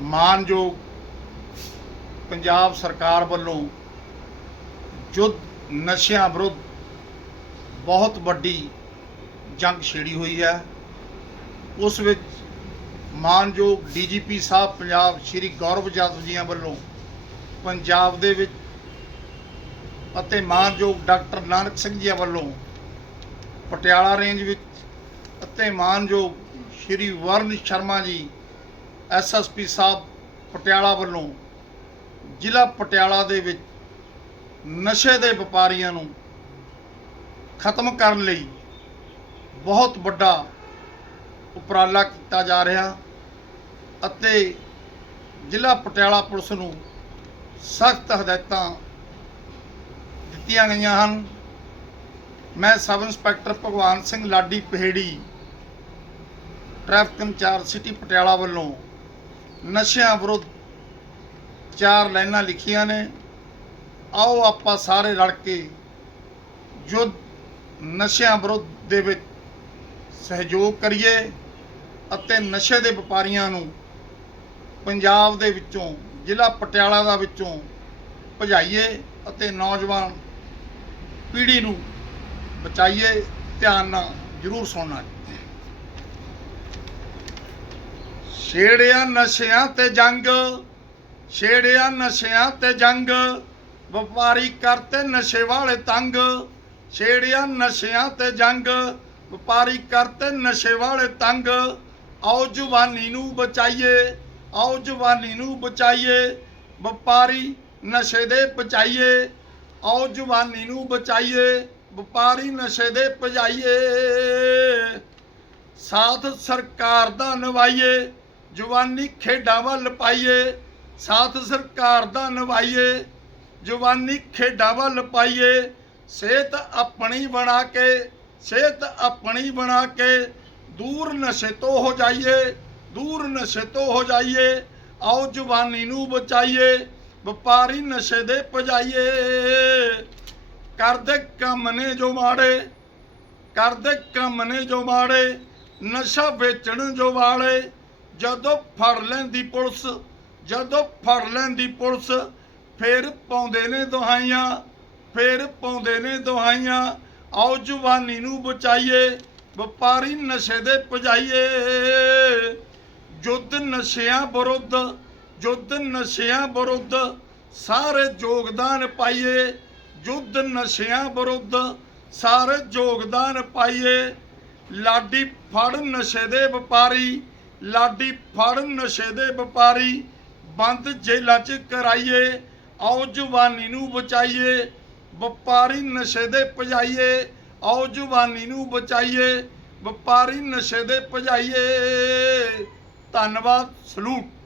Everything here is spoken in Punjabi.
ਮਾਨਯੋਗ ਪੰਜਾਬ ਸਰਕਾਰ ਵੱਲੋਂ ਯੁੱਧ ਨਸ਼ਿਆਂ ਵਿਰੁੱਧ ਬਹੁਤ ਵੱਡੀ ਜੰਗ ਛੇੜੀ ਹੋਈ ਹੈ। ਉਸ ਵਿੱਚ ਮਾਨਯੋਗ ਡੀਜੀਪੀ ਸਾਹਿਬ ਪੰਜਾਬ ਸ਼੍ਰੀ ਗੌਰਵ ਜਾਦਵ ਜੀਆਂ ਵੱਲੋਂ ਪੰਜਾਬ ਦੇ ਵਿੱਚ ਅਤੇ ਮਾਨਯੋਗ ਡਾਕਟਰ ਨਾਨਕ ਸਿੰਘ ਜੀ ਵੱਲੋਂ ਪਟਿਆਲਾ ਰੇਂਜ ਵਿੱਚ ਅਤੇ ਮਾਨਯੋਗ ਸ਼੍ਰੀ ਵਰਨ ਸ਼ਰਮਾ ਜੀ ਐਸਐਸਪੀ ਸਾਹਿਬ ਪਟਿਆਲਾ ਵੱਲੋਂ ਜ਼ਿਲ੍ਹਾ ਪਟਿਆਲਾ ਦੇ ਵਿੱਚ ਨਸ਼ੇ ਦੇ ਵਪਾਰੀਆਂ ਨੂੰ ਖਤਮ ਕਰਨ ਲਈ ਬਹੁਤ ਵੱਡਾ ਉਪਰਾਲਾ ਕੀਤਾ ਜਾ ਰਿਹਾ ਅਤੇ ਜ਼ਿਲ੍ਹਾ ਪਟਿਆਲਾ ਪੁਲਿਸ ਨੂੰ ਸਖਤ ਹਦਾਇਤਾਂ ਦਿੱਤੀਆਂ ਗਈਆਂ ਹਨ। ਮੈਂ sub inspector Bhagwan Singh Ladi Paheri, traffic incharge city Patiala ਵੱਲੋਂ ਨਸ਼ਿਆਂ ਵਿਰੁੱਧ ਚਾਰ ਲਾਈਨਾਂ ਲਿਖੀਆਂ ਨੇ। ਆਓ ਆਪਾਂ ਸਾਰੇ ਰਲ ਕੇ ਯੁੱਧ ਨਸ਼ਿਆਂ ਵਿਰੁੱਧ ਦੇ ਵਿੱਚ ਸਹਿਯੋਗ ਕਰੀਏ ਅਤੇ ਨਸ਼ੇ ਦੇ ਵਪਾਰੀਆਂ ਨੂੰ ਪੰਜਾਬ ਦੇ ਵਿੱਚੋਂ, ਜ਼ਿਲ੍ਹਾ ਪਟਿਆਲਾ ਦਾ ਵਿੱਚੋਂ ਭਜਾਈਏ ਅਤੇ ਨੌਜਵਾਨ ਪੀੜ੍ਹੀ ਨੂੰ ਬਚਾਈਏ। ਧਿਆਨ ਨਾਲ ਜ਼ਰੂਰ ਸੁਣਨਾ। ਛੇੜਿਆ ਨਸ਼ਿਆਂ ਤੇ ਜੰਗ, ਛੇੜਿਆ ਨਸ਼ਿਆਂ ਤੇ ਜੰਗ, ਵਪਾਰੀ ਕਰਤੇ ਨਸ਼ੇ ਵਾਲੇ ਤੰਗ, ਛੇੜਿਆ ਨਸ਼ਿਆਂ ਤੇ ਜੰਗ, ਵਪਾਰੀ ਕਰਤੇ ਨਸ਼ੇ ਵਾਲੇ ਤੰਗ। ਆਓ ਜਵਾਨੀ ਨੂੰ ਬਚਾਈਏ, ਆਓ ਜਵਾਨੀ ਨੂੰ ਬਚਾਈਏ, ਵਪਾਰੀ ਨਸ਼ੇ ਦੇ ਪਚਾਈਏ ਆਓ ਜਵਾਨੀ ਨੂੰ ਬਚਾਈਏ, ਵਪਾਰੀ ਨਸ਼ੇ ਦੇ ਪਜਾਈਏ। ਸਾਥ ਸਰਕਾਰ ਦਾ ਨਿਭਾਈਏ ਜਵਾਨੀ ਖੇਡਾਂ ਵੱਲ ਪਾਈਏ, ਸਾਥ ਸਰਕਾਰ ਦਾ ਨਿਭਾਈਏ ਜਵਾਨੀ ਖੇਡਾਂ ਵੱਲ ਪਾਈਏ, ਸਿਹਤ ਆਪਣੀ ਬਣਾ ਕੇ, ਸਿਹਤ ਆਪਣੀ ਬਣਾ ਕੇ। ਦੂਰ ਨਸ਼ੇ ਤੋਂ ਹੋ ਜਾਈਏ, ਦੂਰ ਨਸ਼ੇ ਤੋਂ ਹੋ ਜਾਈਏ। ਆਓ ਜਵਾਨੀ ਨੂੰ ਬਚਾਈਏ, ਵਪਾਰੀ ਨਸ਼ੇ ਦੇ ਭਜਾਈਏ। ਕਰਦੇ ਕੰਮ ਨੇ ਜੋ ਮਾੜੇ, ਕਰਦੇ ਕੰਮ ਨੇ ਜੋ ਮਾੜੇ। ਨਸ਼ਾ ਵੇਚਣ ਜੋ ਵਾਲੇ ਜਦੋਂ ਫੜ ਲੈਂਦੀ ਪੁਲਿਸ, ਜਦੋਂ ਫੜ ਲੈਂਦੀ ਪੁਲਿਸ, ਫੇਰ ਪਾਉਂਦੇ ਨੇ ਦੁਹਾਈਆਂ, ਫੇਰ ਪਾਉਂਦੇ ਨੇ ਦੁਹਾਈਆਂ। ਆਓ ਜਵਾਨੀ ਨੂੰ ਬਚਾਈਏ, ਵਪਾਰੀ ਨਸ਼ੇ ਦੇ ਭਜਾਈਏ। ਯੁੱਧ ਨਸ਼ਿਆਂ ਵਿਰੁੱਧ ਯੁੱਧ ਨਸ਼ਿਆਂ ਵਿਰੁੱਧ ਸਾਰੇ ਯੋਗਦਾਨ ਪਾਈਏ। ਯੁੱਧ ਨਸ਼ਿਆਂ ਵਿਰੁੱਧ ਸਾਰੇ ਯੋਗਦਾਨ ਪਾਈਏ। ਲਾਡੀ ਫੜ ਨਸ਼ੇ ਦੇ ਵਪਾਰੀ ਲਾਡੀ ਫੜ ਨਸ਼ੇ ਦੇ ਵਪਾਰੀ, ਬੰਦ ਜੇਲਾਂ 'ਚ ਕਰਾਈਏ, ਆਓ ਜਵਾਨੀ ਨੂੰ ਬਚਾਈਏ, ਵਪਾਰੀ ਨਸ਼ੇ ਦੇ ਭਜਾਈਏ, ਆਓ ਜਵਾਨੀ ਨੂੰ ਬਚਾਈਏ, ਵਪਾਰੀ ਨਸ਼ੇ ਦੇ ਭਜਾਈਏ। ਧੰਨਵਾਦ, ਸਲੂਟ।